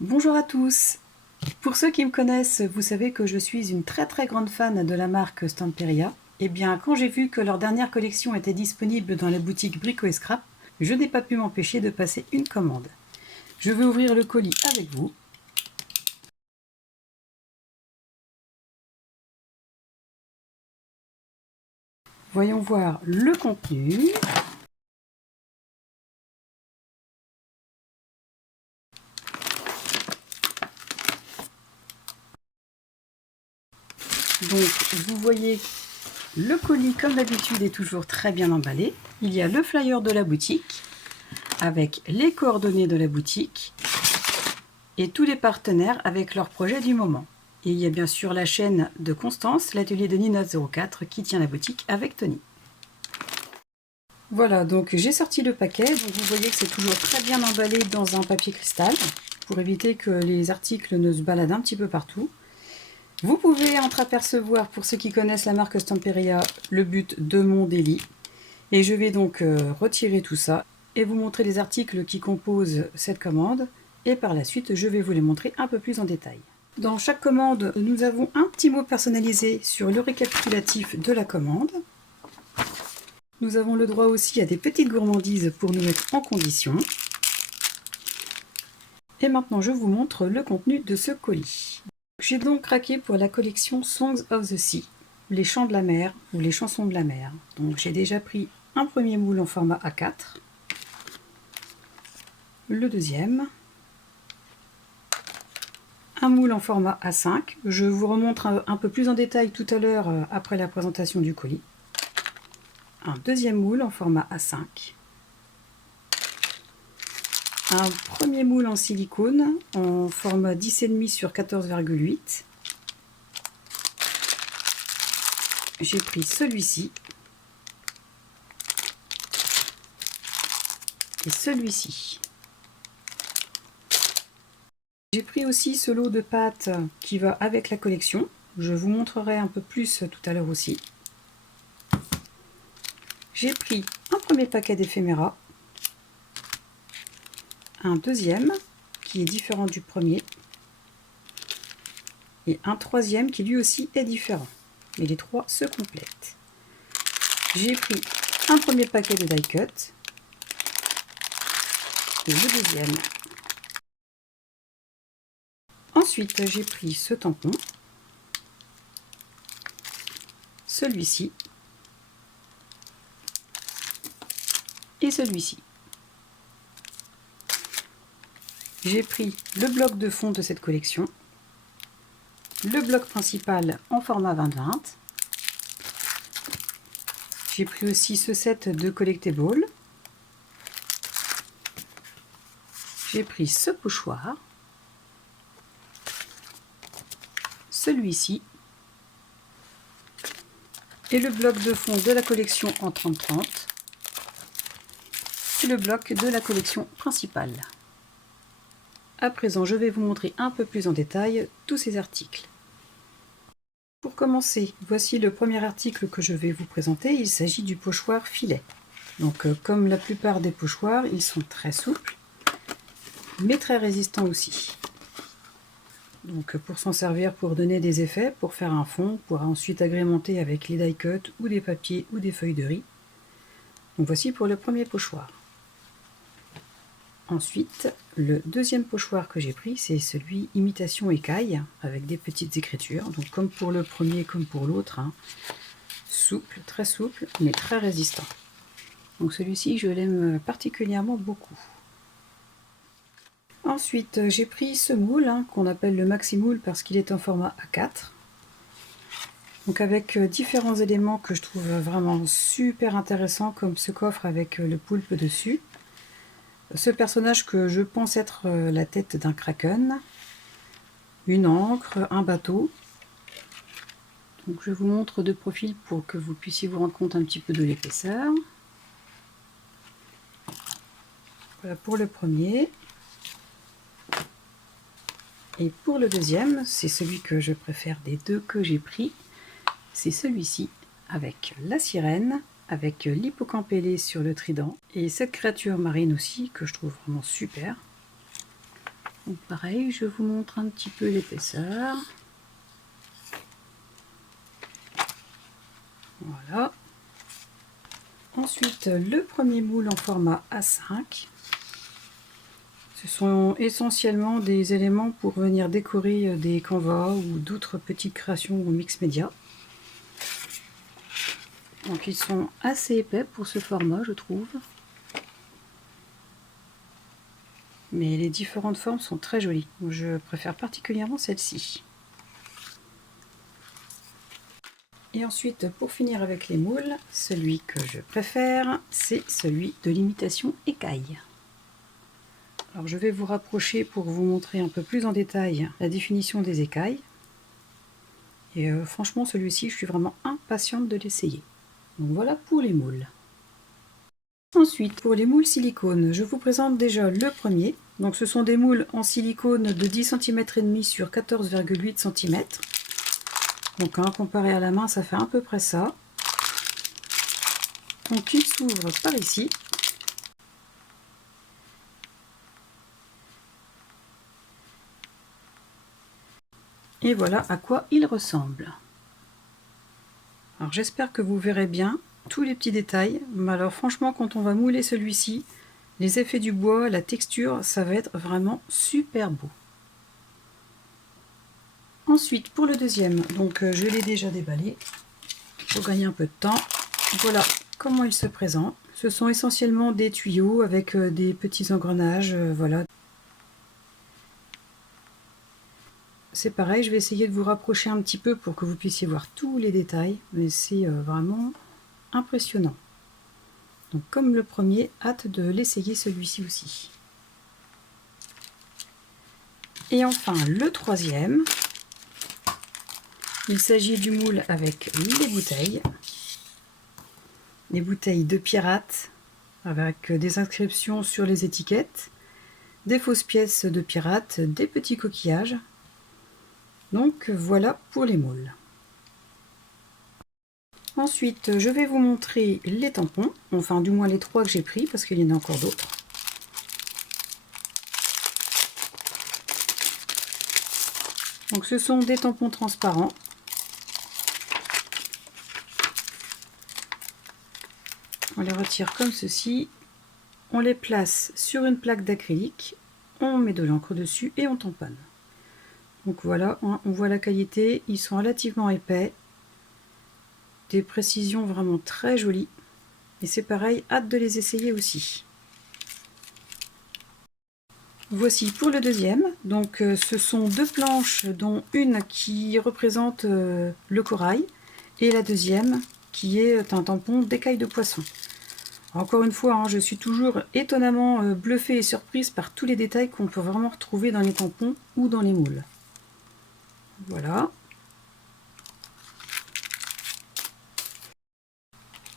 Bonjour à tous. Pour ceux qui me connaissent, vous savez que je suis une très grande fan de la marque Stamperia. Et bien, quand j'ai vu que leur dernière collection était disponible dans la boutique Brico et Scrap, je n'ai pas pu m'empêcher de passer une commande. Je vais ouvrir le colis avec vous. Voyons voir le contenu. Donc, vous voyez, le colis, comme d'habitude, est toujours très bien emballé. Il y a le flyer de la boutique, avec les coordonnées de la boutique, et tous les partenaires avec leurs projets du moment. Et il y a bien sûr la chaîne de Constance, l'atelier de Nina04, qui tient la boutique avec Tony. Voilà, donc j'ai sorti le paquet. Donc vous voyez que c'est toujours très bien emballé dans un papier cristal, pour éviter que les articles ne se baladent un petit peu partout. Vous pouvez entreapercevoir, pour ceux qui connaissent la marque Stamperia, le but de mon délit. Et je vais donc retirer tout ça et vous montrer les articles qui composent cette commande. Et par la suite, je vais vous les montrer un peu plus en détail. Dans chaque commande, nous avons un petit mot personnalisé sur le récapitulatif de la commande. Nous avons le droit aussi à des petites gourmandises pour nous mettre en condition. Et maintenant, je vous montre le contenu de ce colis. J'ai donc craqué pour la collection Songs of the Sea, les chants de la mer ou les chansons de la mer. Donc j'ai déjà pris un premier moule en format A4, le deuxième, un moule en format A5. Je vous remontre un peu plus en détail tout à l'heure après la présentation du colis. Un deuxième moule en format A5. Un premier moule en silicone en format 10,5 sur 14,8. J'ai pris celui-ci et celui-ci. J'ai pris aussi ce lot de pâtes qui va avec la collection. Je vous montrerai un peu plus tout à l'heure aussi. J'ai pris un premier paquet d'éphéméra, un deuxième qui est différent du premier, et un troisième qui lui aussi est différent. Mais les trois se complètent. J'ai pris un premier paquet de die cut, et le deuxième. Ensuite, j'ai pris ce tampon, celui-ci, et celui-ci. J'ai pris le bloc de fond de cette collection, le bloc principal en format 20-20. J'ai pris aussi ce set de collectibles. J'ai pris ce pochoir, celui-ci, et le bloc de fond de la collection en 30-30, et le bloc de la collection principale. À présent, je vais vous montrer un peu plus en détail tous ces articles. Pour commencer, voici le premier article que je vais vous présenter. Il s'agit du pochoir filet. Donc, comme la plupart des pochoirs, ils sont très souples, mais très résistants aussi. Donc, pour s'en servir pour donner des effets, pour faire un fond, pour ensuite agrémenter avec les die cut ou des papiers ou des feuilles de riz. Donc, voici pour le premier pochoir. Ensuite, le deuxième pochoir que j'ai pris, c'est celui imitation écaille, avec des petites écritures. Donc comme pour le premier, comme pour l'autre, hein, souple, mais très résistant. Donc celui-ci, je l'aime particulièrement beaucoup. Ensuite, j'ai pris ce moule, hein, qu'on appelle le maxi moule parce qu'il est en format A4. Donc avec différents éléments que je trouve vraiment super intéressants, comme ce coffre avec le poulpe dessus. Ce personnage que je pense être la tête d'un kraken, une ancre, un bateau. Donc je vous montre de profil pour que vous puissiez vous rendre compte un petit peu de l'épaisseur. Voilà pour le premier. Et pour le deuxième, c'est celui que je préfère des deux que j'ai pris. C'est celui-ci, avec la sirène, avec l'hippocampe ailé sur le trident, et cette créature marine aussi, que je trouve vraiment super. Donc pareil, je vous montre un petit peu l'épaisseur. Voilà. Ensuite, le premier moule en format A5. Ce sont essentiellement des éléments pour venir décorer des canvas ou d'autres petites créations ou mix média. Donc ils sont assez épais pour ce format, je trouve. Mais les différentes formes sont très jolies. Je préfère particulièrement celle-ci. Et ensuite, pour finir avec les moules, celui que je préfère, c'est celui de l'imitation écaille. Alors je vais vous rapprocher pour vous montrer un peu plus en détail la définition des écailles. Et franchement, celui-ci, je suis vraiment impatiente de l'essayer. Donc voilà pour les moules. Ensuite, pour les moules silicone, je vous présente déjà le premier. Donc ce sont des moules en silicone de 10,5 cm sur 14,8 cm. Donc comparé à la main, ça fait à peu près ça. Donc il s'ouvre par ici. Et voilà à quoi il ressemble. Alors j'espère que vous verrez bien tous les petits détails. Mais alors franchement, quand on va mouler celui-ci, les effets du bois, la texture, ça va être vraiment super beau. Ensuite, pour le deuxième, donc je l'ai déjà déballé pour gagner un peu de temps. Voilà comment il se présente. Ce sont essentiellement des tuyaux avec des petits engrenages, voilà. C'est pareil, je vais essayer de vous rapprocher un petit peu pour que vous puissiez voir tous les détails, mais c'est vraiment impressionnant. Donc comme le premier, hâte de l'essayer celui-ci aussi. Et enfin le troisième, il s'agit du moule avec les bouteilles de pirates avec des inscriptions sur les étiquettes, des fausses pièces de pirates, des petits coquillages. Donc voilà pour les moules. Ensuite, je vais vous montrer les tampons, enfin du moins les 3 que j'ai pris parce qu'il y en a encore d'autres. Donc ce sont des tampons transparents. On les retire comme ceci, on les place sur une plaque d'acrylique, on met de l'encre dessus et on tamponne. Donc voilà, on voit la qualité, ils sont relativement épais, des précisions vraiment très jolies. Et c'est pareil, hâte de les essayer aussi. Voici pour le deuxième, donc ce sont 2 planches, dont une qui représente le corail, et la deuxième qui est un tampon d'écaille de poisson. Encore une fois, je suis toujours étonnamment bluffée et surprise par tous les détails qu'on peut vraiment retrouver dans les tampons ou dans les moules. Voilà.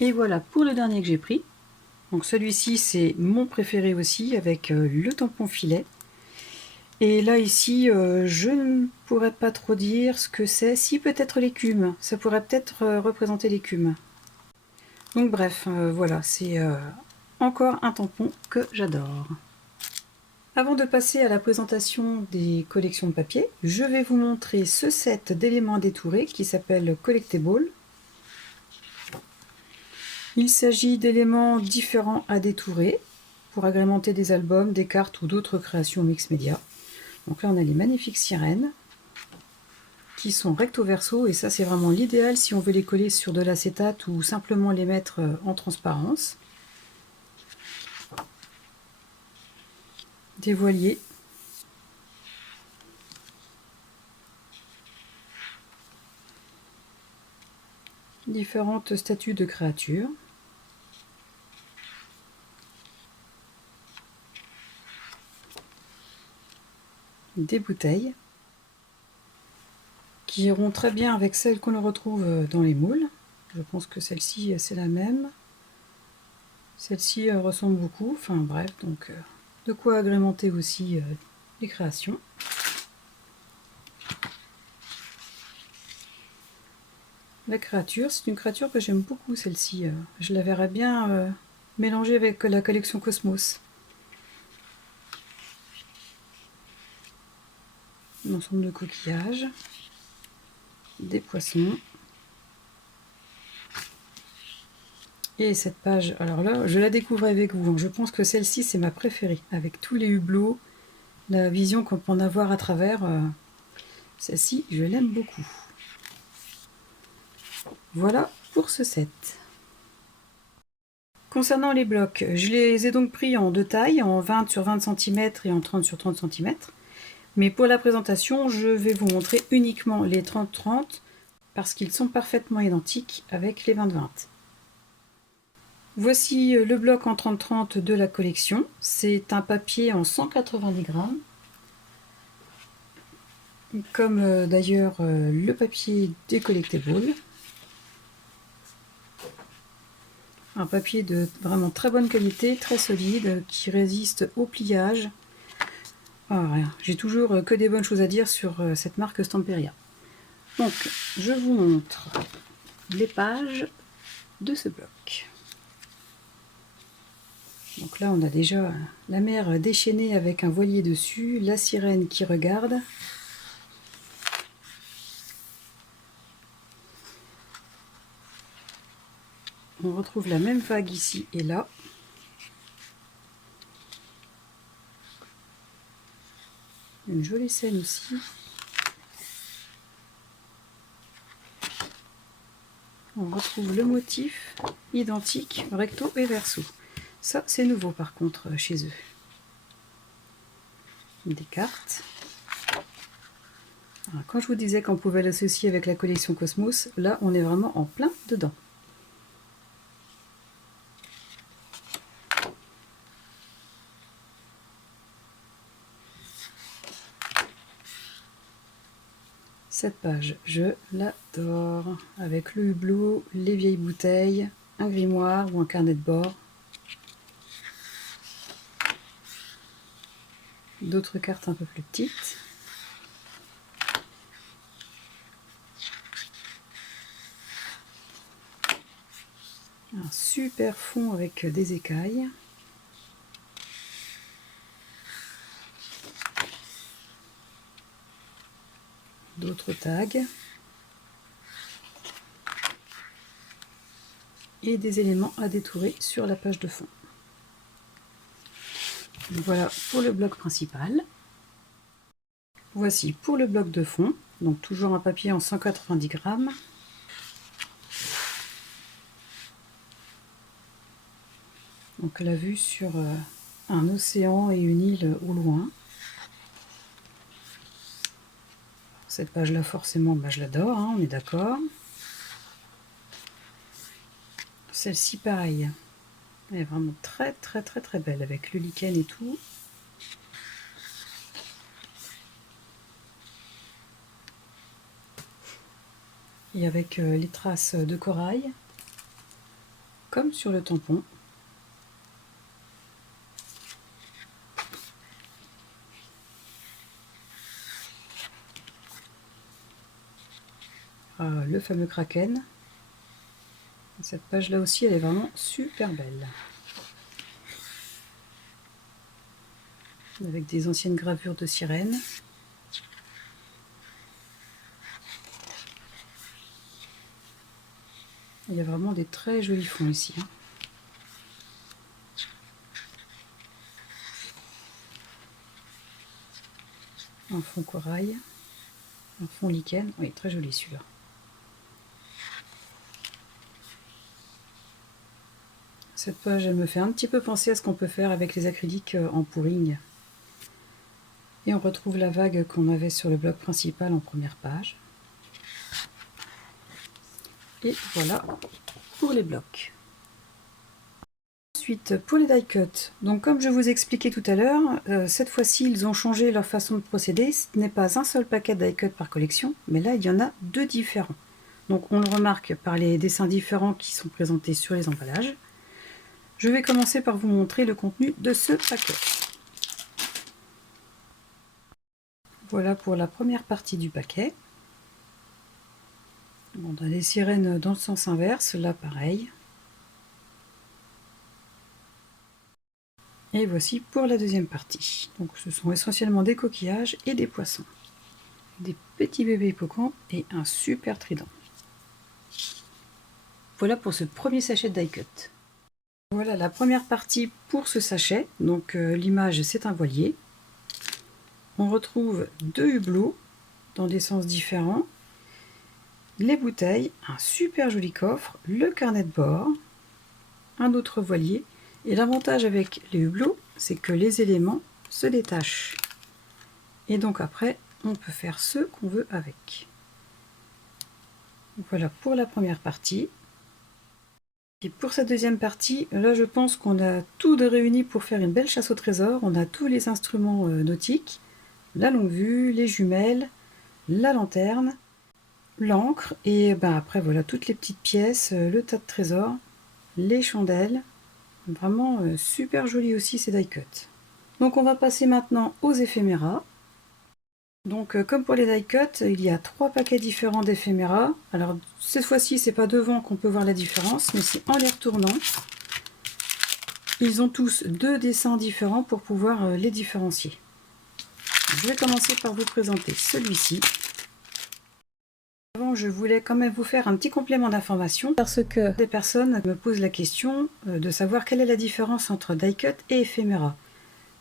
Et voilà pour le dernier que j'ai pris. Donc celui-ci c'est mon préféré aussi avec le tampon filet. Et là ici je ne pourrais pas trop dire ce que c'est. Si peut-être l'écume, ça pourrait peut-être représenter l'écume. Donc bref, voilà, c'est encore un tampon que j'adore. Avant de passer à la présentation des collections de papier, je vais vous montrer ce set d'éléments détourés qui s'appelle Collectable. Il s'agit d'éléments différents à détourer pour agrémenter des albums, des cartes ou d'autres créations mix média. Donc là on a les magnifiques sirènes qui sont recto verso et ça c'est vraiment l'idéal si on veut les coller sur de l'acétate ou simplement les mettre en transparence. Des voiliers. Différentes statues de créatures. Des bouteilles qui iront très bien avec celles qu'on retrouve dans les moules. Je pense que celle-ci c'est la même. Celle-ci ressemble beaucoup, enfin bref, donc de quoi agrémenter aussi les créations. La créature, c'est une créature que j'aime beaucoup celle-ci. Je la verrais bien mélangée avec la collection Cosmos. un ensemble de coquillages, des poissons. Et cette page, alors là, je la découvre avec vous. Je pense que celle-ci, c'est ma préférée. Avec tous les hublots, la vision qu'on peut en avoir à travers, celle-ci, je l'aime beaucoup. Voilà pour ce set. Concernant les blocs, je les ai donc pris en deux tailles, en 20 sur 20 cm et en 30 sur 30 cm. Mais pour la présentation, je vais vous montrer uniquement les 30-30 parce qu'ils sont parfaitement identiques avec les 20-20. Voici le bloc en 30-30 de la collection. C'est un papier en 190 grammes. Comme d'ailleurs le papier des collectibles. Un papier de vraiment très bonne qualité, très solide, qui résiste au pliage. Ah, j'ai toujours que des bonnes choses à dire sur cette marque Stamperia. Donc, je vous montre les pages de ce bloc. Donc là, on a déjà la mer déchaînée avec un voilier dessus, la sirène qui regarde. On retrouve la même vague ici et là. Une jolie scène aussi. On retrouve le motif identique, recto et verso. Ça, c'est nouveau par contre chez eux. Des cartes. Alors, quand je vous disais qu'on pouvait l'associer avec la collection Cosmos, là, on est vraiment en plein dedans. Cette page, je l'adore. Avec le hublot, les vieilles bouteilles, un grimoire ou un carnet de bord. D'autres cartes un peu plus petites. Un super fond avec des écailles. D'autres tags. Et des éléments à détourer sur la page de fond. Voilà pour le bloc principal. Voici pour le bloc de fond, donc toujours un papier en 190 grammes. Donc la vue sur un océan et une île au loin. Cette page-là, forcément, je l'adore, hein, on est d'accord. Celle-ci, pareil. Elle est vraiment très très très très belle avec le lichen et tout. Et avec les traces de corail, comme sur le tampon. Le fameux kraken. Cette page-là aussi, elle est vraiment super belle. Avec des anciennes gravures de sirènes. Il y a vraiment des très jolis fonds ici. Hein. Un fond corail, un fond lichen. Oui, très joli celui-là. Cette page, elle me fait un petit peu penser à ce qu'on peut faire avec les acryliques en pouring. Et on retrouve la vague qu'on avait sur le bloc principal en première page. Et voilà pour les blocs. Ensuite, pour les die cuts, donc comme je vous expliquais tout à l'heure, cette fois-ci ils ont changé leur façon de procéder. Ce n'est pas un seul paquet de die cut par collection, mais là il y en a deux différents. Donc on le remarque par les dessins différents qui sont présentés sur les emballages. Je vais commencer par vous montrer le contenu de ce paquet. Voilà pour la première partie du paquet. On a les sirènes dans le sens inverse, là pareil. Et voici pour la deuxième partie. Donc ce sont essentiellement des coquillages et des poissons. des petits bébés hippocampes et un super trident. Voilà pour ce premier sachet de die cut. Voilà la première partie pour ce sachet. Donc l'image, c'est un voilier. On retrouve deux hublots dans des sens différents, les bouteilles, un super joli coffre, le carnet de bord, un autre voilier. Et l'avantage avec les hublots, c'est que les éléments se détachent. Et donc après, on peut faire ce qu'on veut avec. Voilà pour la première partie. Et pour cette deuxième partie, là je pense qu'on a tout de réuni pour faire une belle chasse au trésor. On a tous les instruments nautiques, la longue vue, les jumelles, la lanterne, l'encre et après voilà toutes les petites pièces, le tas de trésors, les chandelles. Vraiment super joli aussi ces die cut. Donc on va passer maintenant aux éphéméras. Donc comme pour les die cut, il y a 3 paquets différents d'éphéméras. Alors cette fois-ci c'est pas devant qu'on peut voir la différence, mais c'est en les retournant. Ils ont tous 2 dessins différents pour pouvoir les différencier. Je vais commencer par vous présenter celui-ci. Avant, je voulais quand même vous faire un petit complément d'information parce que des personnes me posent la question de savoir quelle est la différence entre die cut et éphéméra.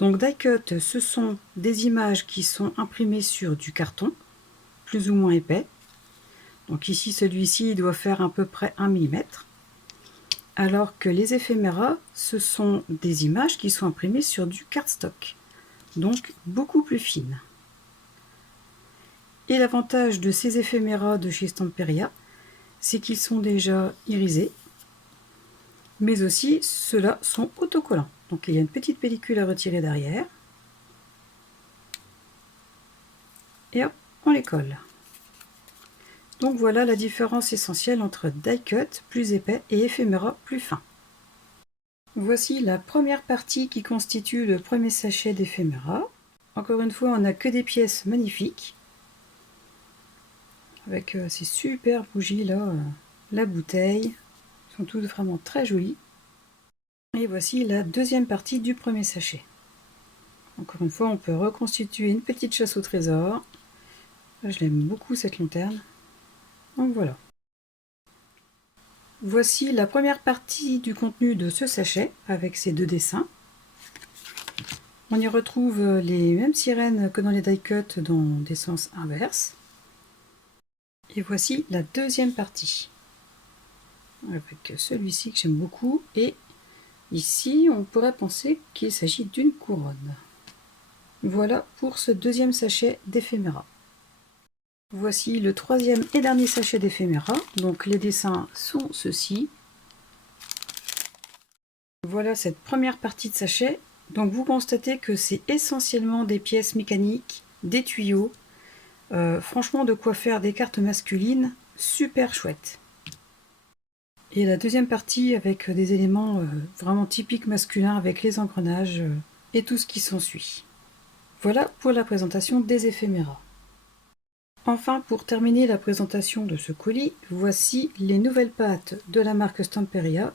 Donc die cut, ce sont des images qui sont imprimées sur du carton, plus ou moins épais. Donc ici, celui-ci doit faire à peu près 1 mm. Alors que les éphéméras, ce sont des images qui sont imprimées sur du cardstock, donc beaucoup plus fines. Et l'avantage de ces éphéméras de chez Stamperia, c'est qu'ils sont déjà irisés, mais aussi ceux-là sont autocollants. Donc il y a une petite pellicule à retirer derrière. Et hop, on les colle. Donc voilà la différence essentielle entre die cut plus épais et éphéméra plus fin. Voici la première partie qui constitue le premier sachet d'éphéméra. Encore une fois, on n'a que des pièces magnifiques. Avec ces super bougies là, la bouteille. Elles sont toutes vraiment très jolies. Et voici la deuxième partie du premier sachet. Encore une fois, on peut reconstituer une petite chasse au trésor. Je l'aime beaucoup cette lanterne. Donc voilà. Voici la première partie du contenu de ce sachet avec ces 2 dessins. On y retrouve les mêmes sirènes que dans les die cut dans des sens inverses. Et voici la deuxième partie. Avec celui-ci que j'aime beaucoup. Et ici, on pourrait penser qu'il s'agit d'une couronne. Voilà pour ce deuxième sachet d'éphéméra. Voici le troisième et dernier sachet d'éphéméra. Donc les dessins sont ceux-ci. Voilà cette première partie de sachet. Donc vous constatez que c'est essentiellement des pièces mécaniques, des tuyaux. Franchement, de quoi faire des cartes masculines super chouettes. Et la deuxième partie avec des éléments vraiment typiques masculins avec les engrenages et tout ce qui s'ensuit. Voilà pour la présentation des éphéméras. Enfin, pour terminer la présentation de ce colis, voici les nouvelles pattes de la marque Stamperia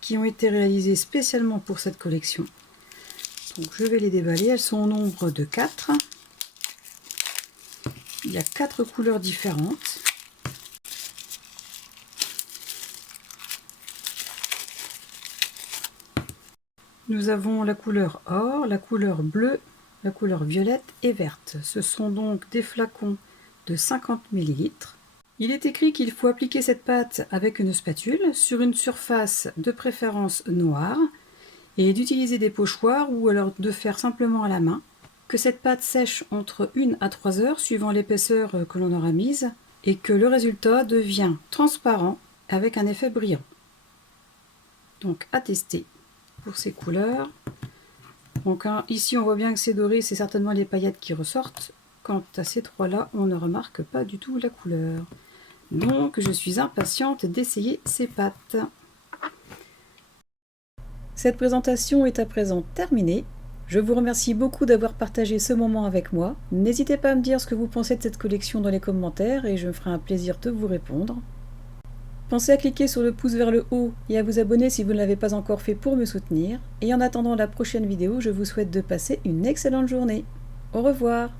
qui ont été réalisées spécialement pour cette collection. Donc je vais les déballer, elles sont au nombre de 4. Il y a 4 couleurs différentes. Nous avons la couleur or, la couleur bleue, la couleur violette et verte. Ce sont donc des flacons de 50 ml. Il est écrit qu'il faut appliquer cette pâte avec une spatule sur une surface de préférence noire et d'utiliser des pochoirs ou alors de faire simplement à la main. Que cette pâte sèche entre 1 à 3 heures suivant l'épaisseur que l'on aura mise et que le résultat devient transparent avec un effet brillant. Donc à tester pour ces couleurs. Donc ici on voit bien que c'est doré, c'est certainement les paillettes qui ressortent. Quant à ces 3 là, on ne remarque pas du tout la couleur. Donc je suis impatiente d'essayer ces pâtes. Cette présentation est à présent terminée. Je vous remercie beaucoup d'avoir partagé ce moment avec moi. N'hésitez pas à me dire ce que vous pensez de cette collection dans les commentaires et je me ferai un plaisir de vous répondre. Pensez à cliquer sur le pouce vers le haut et à vous abonner si vous ne l'avez pas encore fait pour me soutenir. Et en attendant la prochaine vidéo, je vous souhaite de passer une excellente journée. Au revoir.